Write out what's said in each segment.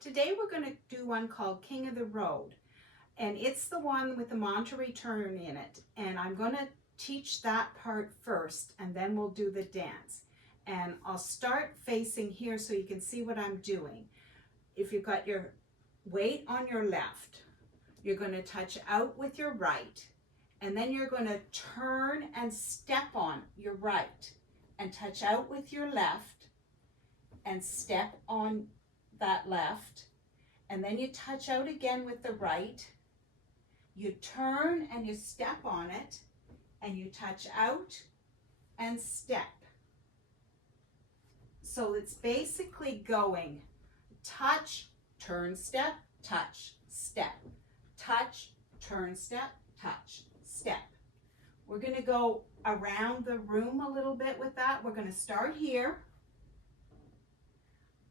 Today we're going to do one called King of the Road, and it's the one with the Monterey Turn in it, and I'm going to teach that part first and then we'll do the dance. And I'll start facing here so you can see what I'm doing. If you've got your weight on your left, you're going to touch out with your right, and then you're going to turn and step on your right and touch out with your left and step on that left, and then you touch out again with the right, you turn and you step on it, and you touch out and step. So it's basically going touch, turn, step, touch, step, touch, turn, step, touch, step. We're going to go around the room a little bit with that. We're going to start here,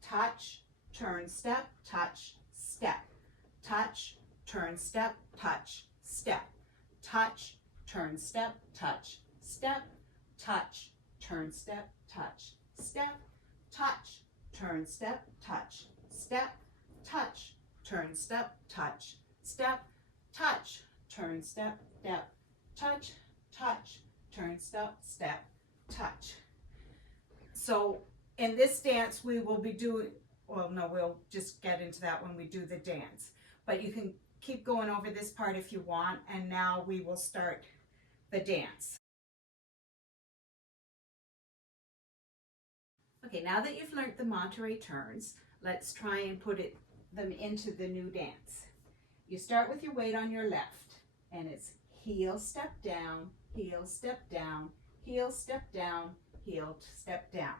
touch, turn, step, touch, step, touch, turn, step, touch, step, touch, turn, step, touch, step, touch, turn, step, touch, step, touch, turn, step, touch, step, touch, turn, step, touch, step, touch, turn, step, step, touch, touch, turn, step, step, touch. So in this dance, we will be doing, well, no, we'll just get into that when we do the dance. But you can keep going over this part if you want, and now we will start the dance. Okay, now that you've learned the Monterey turns, let's try and put them into the new dance. You start with your weight on your left, and it's heel, step down, heel, step down, heel, step down, heel, step down.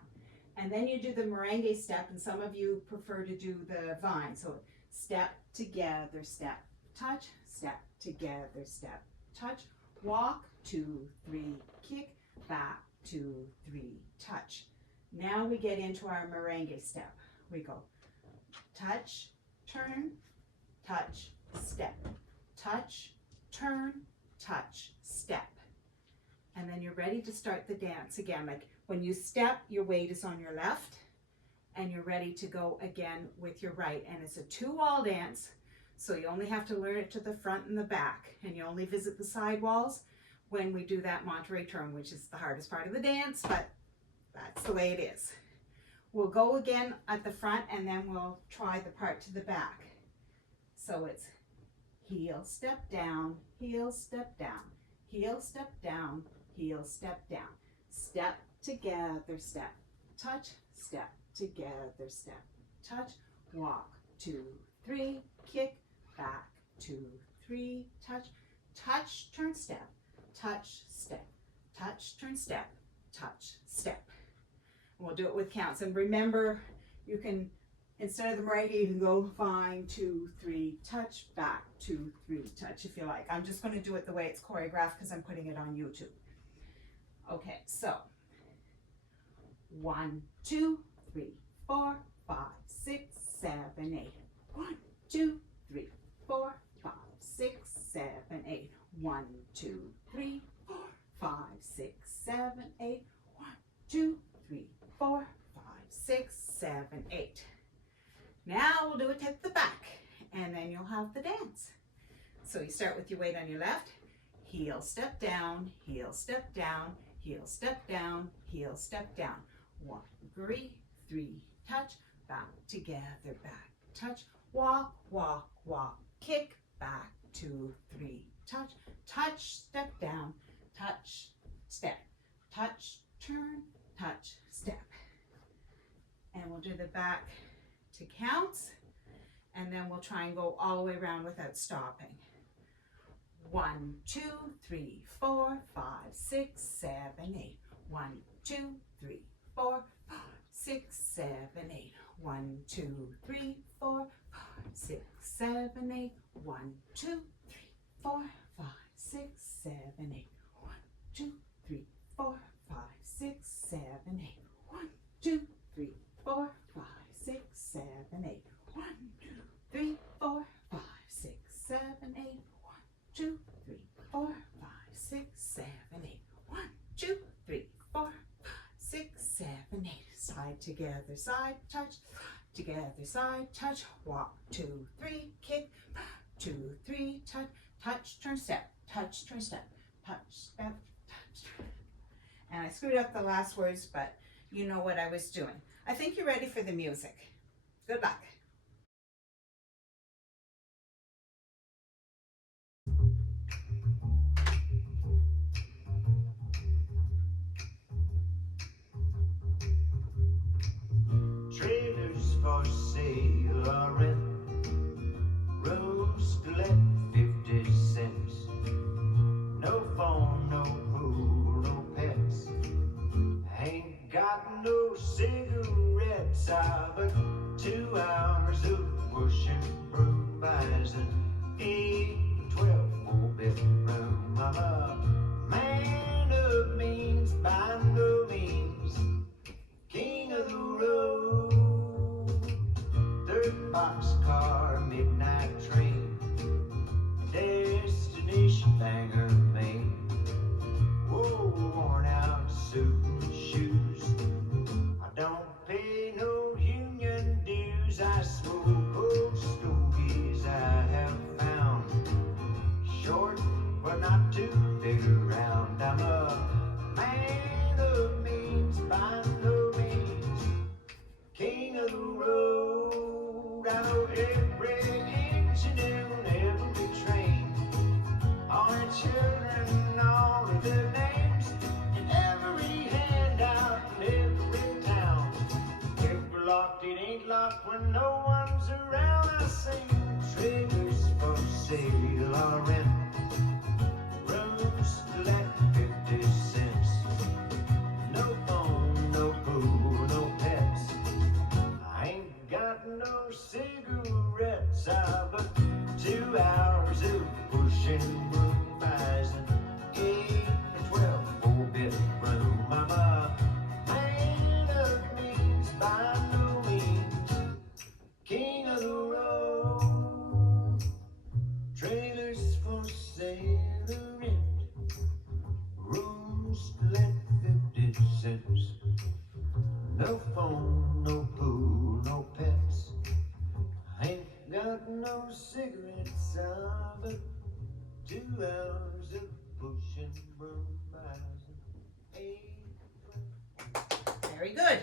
And then you do the merengue step, and some of you prefer to do the vine. So step, together, step, touch, step, together, step, touch, walk, 2, 3, kick, back, 2, 3, touch. Now we get into our merengue step. We go touch, turn, touch, step, touch, turn, touch, step. And then you're ready to start the dance again. Like when you step, your weight is on your left, and you're ready to go again with your right. And it's a 2-wall dance, so you only have to learn it to the front and the back, and you only visit the side walls when we do that Monterey turn, which is the hardest part of the dance, but that's the way it is. We'll go again at the front, and then we'll try the part to the back. So it's heel, step down, heel, step down, heel, step down, heel, step down, step, together, step, touch, step, together, step, touch, walk, 2, 3, kick, back, 2, 3, touch, touch, turn, step, touch, step, touch, turn, step, touch, step. And we'll do it with counts. And remember, you can, instead of the merengue, you can go fine, 2, 3, touch, back, 2, 3, touch if you like. I'm just going to do it the way it's choreographed because I'm putting it on YouTube. Okay, so 1, 2, 3, 4, 5, 6, 7, 8. 1, 2, 3, 4, 5, 6, 7, 8. 1, 2, 3, 4, 5, 6, 7, 8. 1, 2, 3, 4, 5, 6, 7, 8. Now we'll do it at the back, and then you'll have the dance. So you start with your weight on your left, heel, step down, heel, step down, heel, step down, heel, step down. 1, 3, 3, touch, back, together, back, touch, walk, walk, walk, kick, back, 2, 3, touch, touch, step down, touch, step, touch, turn, touch, step. And we'll do the back to counts, and then we'll try and go all the way around without stopping. 1, 2, 3, 4, 5, 6, 7, 8. 1, 2, 3, 4, 5, 6, 7, 8. 1, 2, 3, 4, 5, 6, 7, 8. 1, 2, 3, 4, 5, 6, 7, 8. 1, 2, 3, 4, 5, 6, 7, 8. 1, 2, 3, 4, 5, 6, 7, 8. 1, 2, 3, 4, 5, 6, 7, 8. 1, 2, 3, 4, 5, 6, 7, 8. 1, 2, 3, 4, 5, 6, 7, 8. Side together, side, touch, together, side, touch, walk, 2, 3, kick, 2, 3, touch, touch, turn, step, touch, turn, step, touch, step, touch. And I screwed up the last words, but you know what I was doing. I think you're ready for the music. Good luck. Trailers for sale or rent, rooms to let 50 cents. No phone, no pool, no pets. Ain't got no cigarettes. But 2 hours of pushing broom buys an 8, 12 4-bedroom. I'm a man of means by no means, king of the road. Third boxcar, midnight train, destination Bangor, Maine. Whoa, worn out suit and shoes. I don't pay no union dues. I smoke old stogies I have found, short but not too big around. I'm a man of means by no means, king of the road. I know every engine on every train, all the children, all of their names, and every handout in every town. If we're locked, it ain't locked when no one's around. I sing trailers for sale or rent, rooms to let 50 cents. No phone, no pool, no pets. I ain't got no cigarettes. But 2 hours of pushing broom buys an 8 or 12 4-bedroom. I'm a man of means by no means, king of the road. Trailers for sale or rent, rooms to let 50 cents. No phone, no pool, no pets. Ain't got no cigarettes. But 2 hours of pushing broom buys an 8. Very good.